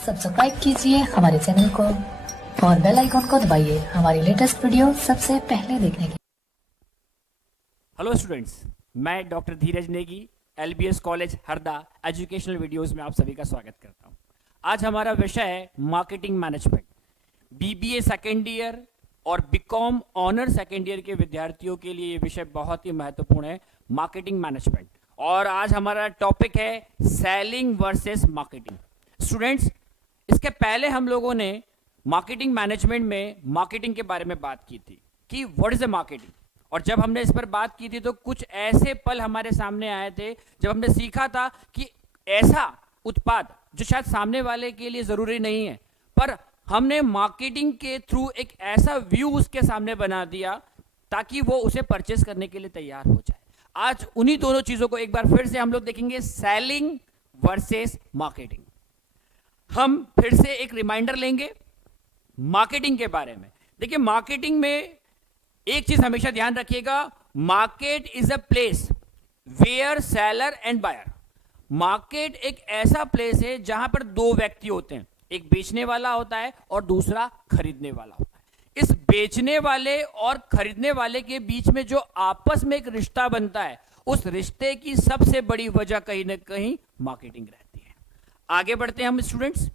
Subscribe कीजिए हमारे channel को और बेल आइकॉन को दबाइए हमारी लेटेस्ट वीडियो सबसे पहले देखने के लिए। हेलो स्टूडेंट्स, मैं doctor Dheeraj Negi LBS college Harda educational videos में आप सभी का स्वागत करता हूं। आज हमारा विषय है marketing management. BBA second year और बीकॉम ऑनर सेकेंड ईयर के विद्यार्थियों के लिए ये विषय बहुत ही महत्वपूर्ण है, मार्केटिंग मैनेजमेंट। और आज हमारा टॉपिक है सेलिंग वर्सेस मार्केटिंग। स्टूडेंट्स, इसके पहले हम लोगों ने मार्केटिंग मैनेजमेंट में मार्केटिंग के बारे में बात की थी कि व्हाट इज अ मार्केटिंग। और जब हमने इस पर बात की थी तो कुछ ऐसे पल हमारे सामने आए थे जब हमने सीखा था कि ऐसा उत्पाद जो शायद सामने वाले के लिए जरूरी नहीं है, पर हमने मार्केटिंग के थ्रू एक ऐसा व्यू उसके सामने बना दिया ताकि वो उसे परचेस करने के लिए तैयार हो जाए। आज उन्हीं दोनों चीजों को एक बार फिर से हम लोग देखेंगे, सेलिंग वर्सेस मार्केटिंग। हम फिर से एक रिमाइंडर लेंगे मार्केटिंग के बारे में। देखिए, मार्केटिंग में एक चीज हमेशा ध्यान रखिएगा, market is a place where seller and buyer. Market एक ऐसा प्लेस है जहां पर दो व्यक्ति होते हैं, एक बेचने वाला होता है और दूसरा खरीदने वाला होता है। इस बेचने वाले और खरीदने वाले के बीच में जो आपस में एक रिश्ता बनता है, उस रिश्ते की सबसे बड़ी वजह कहीं ना कहीं मार्केटिंग रहती है। आगे बढ़ते हैं हम स्टूडेंट्स।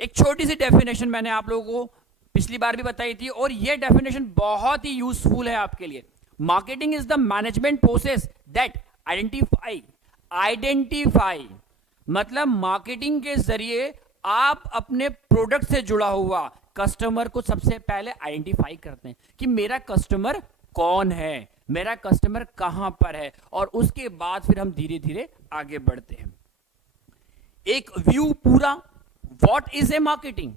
एक छोटी सी डेफिनेशन मैंने आप लोगों को पिछली बार भी बताई थी और यह डेफिनेशन बहुत ही यूजफुल है आपके लिए। Marketing is the management process that identify मतलब मार्केटिंग के जरिए आप अपने प्रोडक्ट से जुड़ा हुआ कस्टमर को सबसे पहले आइडेंटिफाई करते हैं कि मेरा कस्टमर कौन है, मेरा कस्टमर कहां पर है, और उसके बाद फिर हम धीरे धीरे आगे बढ़ते हैं। एक व्यू पूरा, what is a marketing.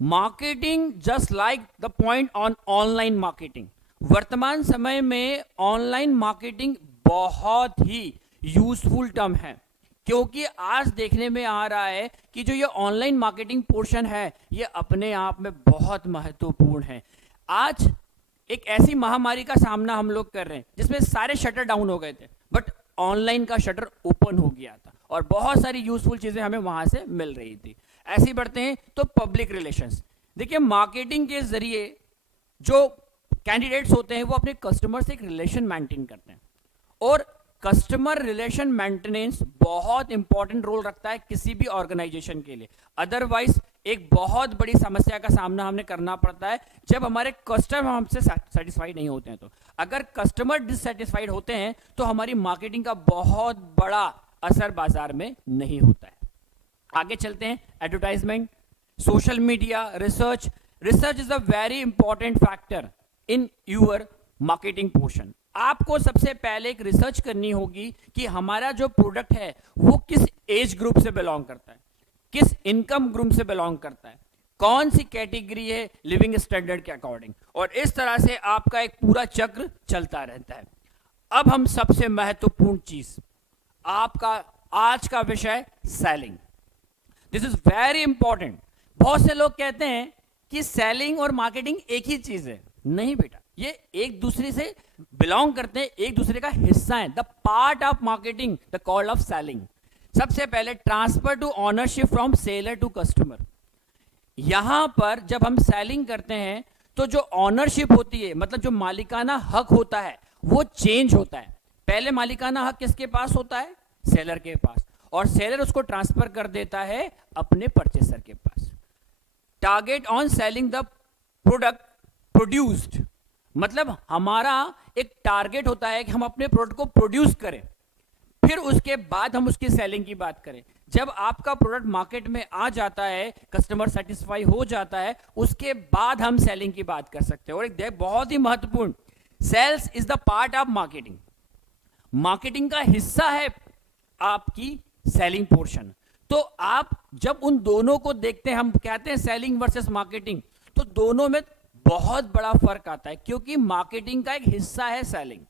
Marketing just like the point on online marketing. वर्तमान समय में ऑनलाइन मार्केटिंग बहुत ही यूजफुल टर्म है, क्योंकि आज देखने में आ रहा है कि जो ये ऑनलाइन मार्केटिंग पोर्शन है ये अपने आप में बहुत महत्वपूर्ण है। आज एक ऐसी महामारी का सामना हम लोग कर रहे हैं जिसमें सारे शटर डाउन हो गए थे, बट ऑनलाइन का शटर ओपन हो गया था और बहुत सारी यूजफुल चीजें हमें वहां से मिल रही थी। ऐसे ही बढ़ते हैं तो पब्लिक रिलेशंस। देखिए, मार्केटिंग के जरिए जो कैंडिडेट्स होते हैं वो अपने कस्टमर से एक रिलेशन मेंटेन करते हैं, और कस्टमर रिलेशन मेंटेनेंस बहुत इंपॉर्टेंट रोल रखता है किसी भी ऑर्गेनाइजेशन के लिए। अदरवाइज एक बहुत बड़ी समस्या का सामना हमने करना पड़ता है जब हमारे कस्टमर हमसे सेटिस्फाइड नहीं होते हैं। तो अगर कस्टमर डिससेटिस्फाइड होते हैं तो हमारी मार्केटिंग का बहुत बड़ा असर बाजार में नहीं होता है। आगे चलते हैं, advertisement, social media, research. Research is a very important factor in your marketing portion. आपको सबसे पहले एक रिसर्च करनी होगी कि हमारा जो प्रोडक्ट है वो किस एज ग्रुप से बिलोंग करता है, किस इनकम ग्रुप से बिलोंग करता है, कौन सी कैटेगरी है लिविंग स्टैंडर्ड के अकॉर्डिंग, और इस तरह से आपका एक पूरा चक्र चलता रहता है। अब हम सबसे महत्वपूर्ण चीज, आपका आज का विषय selling. This is very important. बहुत से लोग कहते हैं कि सेलिंग और मार्केटिंग एक ही चीज है। नहीं बेटा, ये एक दूसरे से बिलोंग करते हैं, एक दूसरे का हिस्सा है। The part of marketing the core of selling. सबसे पहले transfer to ownership from seller to customer. यहां पर जब हम सेलिंग करते हैं तो जो ऑनरशिप होती है, मतलब जो मालिकाना हक होता है, वो चेंज होता है। पहले मालिकाना हक किसके पास होता है? सेलर के पास, और सेलर उसको ट्रांसफर कर देता है अपने परचेसर के पास। Target on selling the product produced, मतलब हमारा एक टारगेट होता है कि हम अपने प्रोडक्ट को प्रोड्यूस करें, फिर उसके बाद हम उसकी सेलिंग की बात करें। जब आपका प्रोडक्ट मार्केट में आ जाता है, कस्टमर सेटिस्फाई हो जाता है, उसके बाद हम सेलिंग की बात कर सकते हैं। और एक बहुत ही महत्वपूर्ण, sales is the part of marketing. Marketing का हिस्सा है आपकी सेलिंग पोर्शन। तो आप जब उन दोनों को देखते हैं, हम कहते हैं सेलिंग वर्सेस मार्केटिंग, तो दोनों में बहुत बड़ा फर्क आता है, क्योंकि मार्केटिंग का एक हिस्सा है सेलिंग।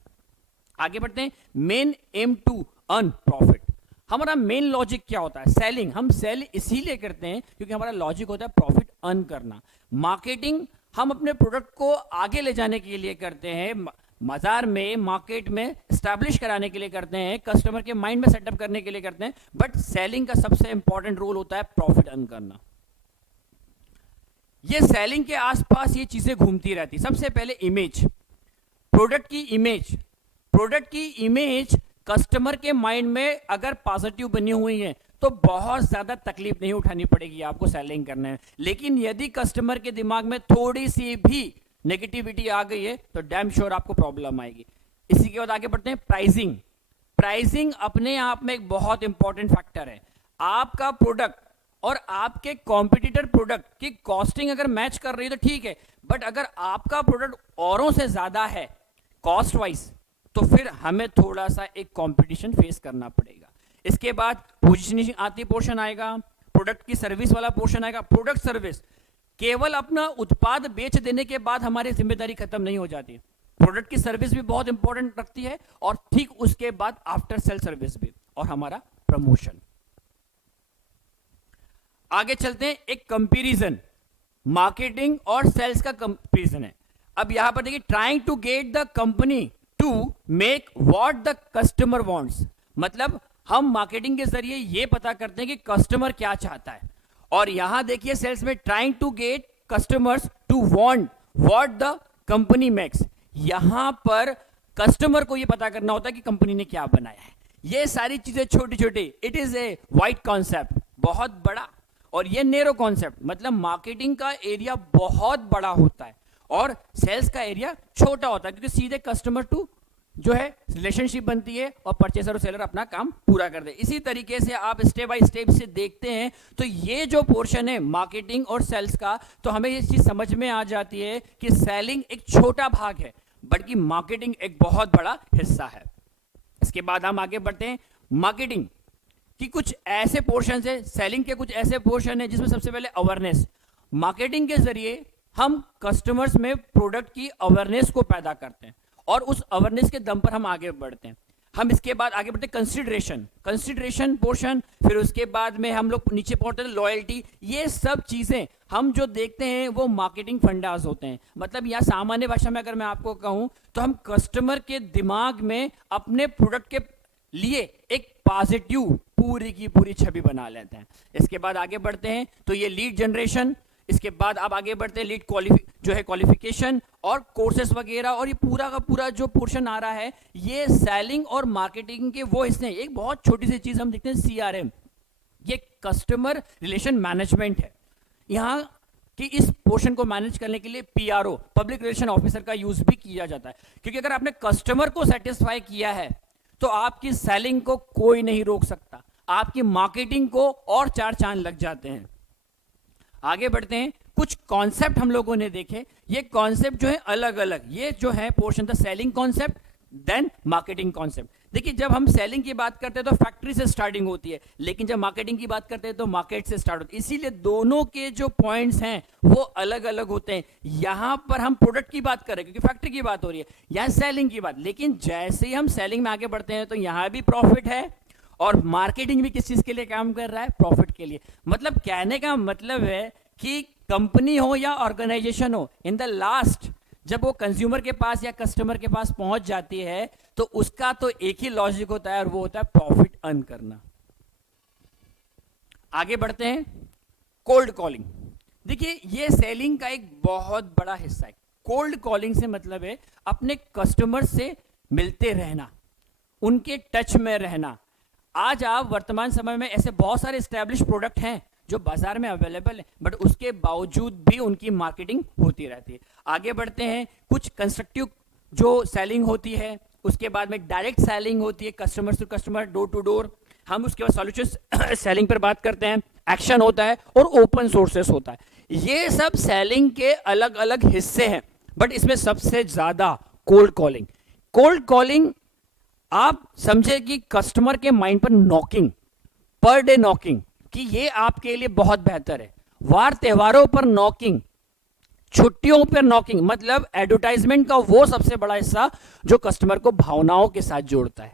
आगे बढ़ते हैं, main aim to earn profit. हमारा मेन लॉजिक क्या होता है? सेलिंग। हम सेल इसीलिए करते हैं क्योंकि हमारा लॉजिक होता है प्रॉफिट अर्न करना। मार्केटिंग हम अपने प्रोडक्ट को आगे ले जाने के लिए करते हैं, बाजार में, मार्केट में स्टैब्लिश कराने के लिए करते हैं, कस्टमर के माइंड में सेटअप करने के लिए करते हैं, बट सेलिंग का सबसे इंपॉर्टेंट रोल होता है प्रॉफिट अर्न करना। ये सेलिंग के आसपास ये चीजें घूमती रहती। सबसे पहले इमेज, प्रोडक्ट की इमेज। प्रोडक्ट की इमेज कस्टमर के माइंड में अगर पॉजिटिव बनी हुई है तो बहुत ज्यादा तकलीफ नहीं उठानी पड़ेगी आपको सेलिंग करने में। लेकिन यदि कस्टमर के दिमाग में थोड़ी सी भी नेगेटिविटी आ गई है तो डैम श्योर आपको प्रॉब्लम आएगी। इसी के बाद आगे बढ़ते हैं प्राइसिंग। प्राइसिंग अपने आप में एक बहुत इंपॉर्टेंट फैक्टर है। आपका प्रोडक्ट और आपके कॉम्पिटिटर प्रोडक्ट की कॉस्टिंग अगर मैच कर रही है तो ठीक है, बट अगर आपका प्रोडक्ट औरों से ज्यादा है कॉस्ट वाइज तो फिर हमें थोड़ा सा एक कंपटीशन फेस करना पड़ेगा। इसके बाद पोजीशनिंग आती पोर्शन आएगा, प्रोडक्ट की सर्विस वाला पोर्शन आएगा। प्रोडक्ट सर्विस केवल अपना उत्पाद बेच देने के बाद हमारी जिम्मेदारी खत्म नहीं हो जाती, प्रोडक्ट की सर्विस भी बहुत इंपॉर्टेंट रखती है, और ठीक उसके बाद आफ्टर सेल सर्विस भी, और हमारा प्रमोशन। आगे चलते हैं, एक कंपैरिजन, मार्केटिंग और सेल्स का कंपैरिजन है। अब यहां पर देखिए, trying to get the company to make what the customer wants. मतलब हम मार्केटिंग के जरिए ये पता करते हैं कि कस्टमर क्या चाहता है, और यहां देखिए सेल्स में trying to get customers to want what the company makes. यहां पर कस्टमर को ये पता करना होता है कि कंपनी ने क्या बनाया है। ये सारी चीजें छोटी छोटी, it is a wide concept, बहुत बड़ा, और ये नैरो कॉन्सेप्ट। मतलब मार्केटिंग का एरिया बहुत बड़ा होता है और सेल्स का एरिया छोटा होता है, क्योंकि सीधे कस्टमर टू जो है रिलेशनशिप बनती है और परचेसर और सेलर अपना काम पूरा कर दे। इसी तरीके से आप स्टेप बाय स्टेप से देखते हैं तो ये जो पोर्शन है मार्केटिंग और सेल्स का, तो हमें ये चीज समझ में आ जाती है कि सेलिंग एक छोटा भाग है बल्कि मार्केटिंग एक बहुत बड़ा हिस्सा है। इसके बाद हम आगे बढ़ते हैं, मार्केटिंग कि कुछ ऐसे पोर्शन है, सेलिंग के कुछ ऐसे पोर्शन है जिसमें सबसे पहले अवेयरनेस। मार्केटिंग के जरिए हम कस्टमर्स में प्रोडक्ट की अवेयरनेस को पैदा करते हैं और उस अवेयरनेस के दम पर हम आगे बढ़ते हैं। हम इसके बाद आगे बढ़ते हैं कंसिडरेशन पोर्शन, फिर उसके बाद में हम लोग नीचे पहुंचते हैं लॉयल्टी। ये सब चीजें हम जो देखते हैं वो मार्केटिंग फंडास होते हैं। मतलब या सामान्य भाषा में अगर मैं आपको कहूं तो हम कस्टमर के दिमाग में अपने प्रोडक्ट के लिए एक पॉजिटिव पूरी की पूरी छवि बना लेते हैं। इसके बाद आगे बढ़ते हैं तो ये लीड जनरेशन, इसके बाद आप आगे बढ़ते हैं लीड क्वालिफिकेशन और कोर्सेस वगैरह, और ये पूरा का पूरा जो पोर्शन आ रहा है ये सेलिंग और मार्केटिंग के वो हिस्से हैं। एक बहुत छोटी सी चीज हम देखते हैं CRM, ये कस्टमर रिलेशन मैनेजमेंट है। यहाँ कि इस पोर्शन को मैनेज करने के लिए PRO, पब्लिक रिलेशन ऑफिसर का यूज भी किया जाता है, क्योंकि अगर आपने कस्टमर को सेटिस्फाई किया है तो आपकी सेलिंग को कोई नहीं रोक सकता, आपकी मार्केटिंग को और 4 चांद लग जाते हैं। आगे बढ़ते हैं, कुछ कॉन्सेप्ट हम लोगों ने देखे। ये कॉन्सेप्ट जो है अलग अलग, ये जो है पोर्शन था selling concept then marketing concept. देखिए जब हम सेलिंग की बात करते हैं तो फैक्ट्री से स्टार्टिंग होती है, लेकिन जब मार्केटिंग की बात करते हैं तो मार्केट से स्टार्ट होती है। इसीलिए दोनों के जो पॉइंट्स हैं वो अलग अलग होते हैं। यहां पर हम प्रोडक्ट की बात कर रहे हैं क्योंकि फैक्ट्री की बात हो रही है, यहां सेलिंग की बात। लेकिन जैसे ही हम सेलिंग में आगे बढ़ते हैं तो यहां भी प्रॉफिट है और मार्केटिंग भी किस चीज के लिए काम कर रहा है, प्रॉफिट के लिए। मतलब कहने का मतलब है कि कंपनी हो या ऑर्गेनाइजेशन हो, इन द लास्ट जब वो कंज्यूमर के पास या कस्टमर के पास पहुंच जाती है तो उसका तो एक ही लॉजिक होता है और वो होता है प्रॉफिट अर्न करना। आगे बढ़ते हैं, कोल्ड कॉलिंग। देखिए ये सेलिंग का एक बहुत बड़ा हिस्सा है। कोल्ड कॉलिंग से मतलब है अपने कस्टमर से मिलते रहना, उनके टच में रहना। आज आप वर्तमान समय में ऐसे बहुत सारे एस्टैब्लिश प्रोडक्ट हैं जो बाजार में अवेलेबल है, बट उसके बावजूद भी उनकी मार्केटिंग होती रहती है। आगे बढ़ते हैं, कुछ कंस्ट्रक्टिव जो सेलिंग होती है, उसके बाद में डायरेक्ट सेलिंग होती है, customer to customer, door to door. हम उसके बाद सॉल्यूशन सेलिंग पर बात करते हैं, एक्शन होता है और ओपन सोर्सेस होता है। ये सब सेलिंग के अलग अलग हिस्से हैं, बट इसमें सबसे ज्यादा कोल्ड कॉलिंग। कोल्ड कॉलिंग आप समझे कि कस्टमर के माइंड पर नॉकिंग, पर डे नॉकिंग, कि ये आपके लिए बहुत बेहतर है। वार त्योहारों पर नॉकिंग, छुट्टियों पर नॉकिंग, मतलब एडवर्टाइजमेंट का वो सबसे बड़ा हिस्सा जो कस्टमर को भावनाओं के साथ जोड़ता है।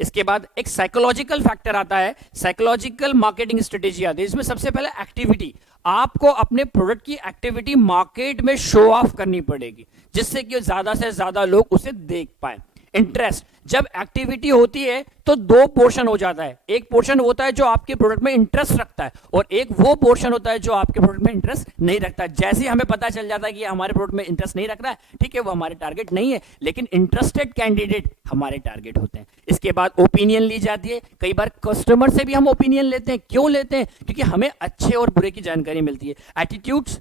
इसके बाद एक साइकोलॉजिकल फैक्टर आता है, साइकोलॉजिकल मार्केटिंग स्ट्रेटेजी आती है। इसमें सबसे पहले एक्टिविटी, आपको अपने प्रोडक्ट की एक्टिविटी मार्केट में शो ऑफ करनी पड़ेगी, जिससे कि ज्यादा से ज्यादा लोग उसे देख पाए। इंटरेस्ट, जब एक्टिविटी होती है तो दो पोर्शन हो जाता है। एक पोर्शन होता है जो आपके प्रोडक्ट में इंटरेस्ट रखता है, और एक वो पोर्शन होता है जो आपके प्रोडक्ट में इंटरेस्ट नहीं रखता। जैसे ही हमें पता चल जाता है कि हमारे प्रोडक्ट में इंटरेस्ट नहीं रख रहा है, ठीक है, वो हमारे टारगेट नहीं है, लेकिन इंटरेस्टेड कैंडिडेट हमारे टारगेट होते हैं। इसके बाद ओपिनियन ली जाती है। कई बार कस्टमर से भी हम ओपिनियन लेते हैं। क्यों लेते हैं? क्योंकि हमें अच्छे और बुरे की जानकारी मिलती है। एटीट्यूड्स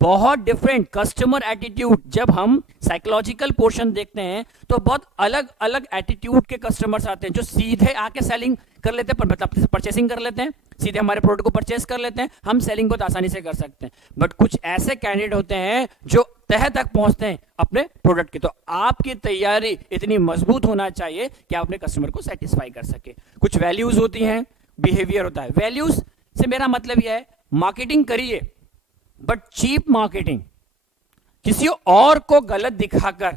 बहुत डिफरेंट, कस्टमर एटीट्यूड, जब हम साइकोलॉजिकल पोर्शन देखते हैं तो बहुत अलग अलग एटीट्यूड के कस्टमर्स आते हैं, जो सीधे आके सेलिंग कर लेते हैं, मतलब परचेसिंग कर लेते हैं, सीधे हमारे प्रोडक्ट को परचेस कर लेते हैं, हम सेलिंग बहुत आसानी से कर सकते हैं। बट कुछ ऐसे कैंडिडेट होते हैं जो तह तक पहुंचते हैं अपने प्रोडक्ट की। तो आपकी तैयारी इतनी मजबूत होना चाहिए कि आप अपने कस्टमर को सेटिस्फाई कर सके। कुछ वैल्यूज होती हैं, बिहेवियर होता है। वैल्यूज से मेरा मतलब यह है, मार्केटिंग करिए बट चीप मार्केटिंग, किसी और को गलत दिखाकर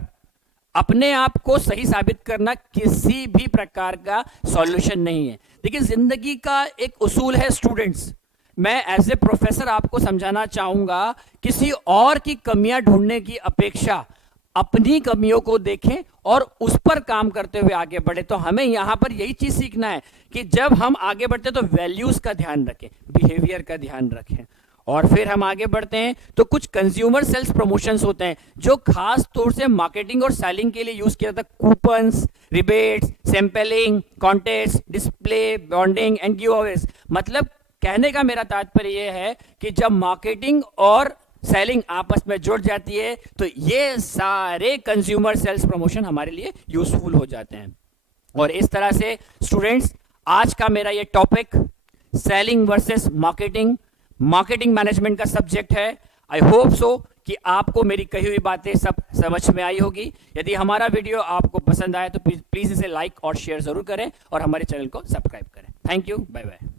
अपने आप को सही साबित करना किसी भी प्रकार का सॉल्यूशन नहीं है। देखिए, जिंदगी का एक उसूल है स्टूडेंट्स, मैं एज ए प्रोफेसर आपको समझाना चाहूंगा, किसी और की कमियां ढूंढने की अपेक्षा अपनी कमियों को देखें और उस पर काम करते हुए आगे बढ़े। तो हमें यहां पर यही चीज सीखना है कि जब हम आगे बढ़ते हैं तो वैल्यूज का ध्यान रखें, बिहेवियर का ध्यान रखें, और फिर हम आगे बढ़ते हैं तो कुछ कंज्यूमर सेल्स प्रमोशंस होते हैं जो खास तौर से मार्केटिंग और सेलिंग के लिए यूज किया जाता है। Coupons, rebates, sampling, contest, display, bonding and give Awez. मतलब कहने का मेरा तात्पर्य यह है कि जब मार्केटिंग और सेलिंग आपस में जुड़ जाती है तो ये सारे कंज्यूमर सेल्स प्रमोशन हमारे लिए यूजफुल हो जाते हैं। और इस तरह से स्टूडेंट्स, आज का मेरा ये topic selling versus marketing, marketing management का सब्जेक्ट है। आई होप सो कि आपको मेरी कही हुई बातें सब समझ में आई होगी। यदि हमारा वीडियो आपको पसंद आए तो प्लीज इसे लाइक और शेयर जरूर करें और हमारे चैनल को सब्सक्राइब करें। Thank you, bye bye.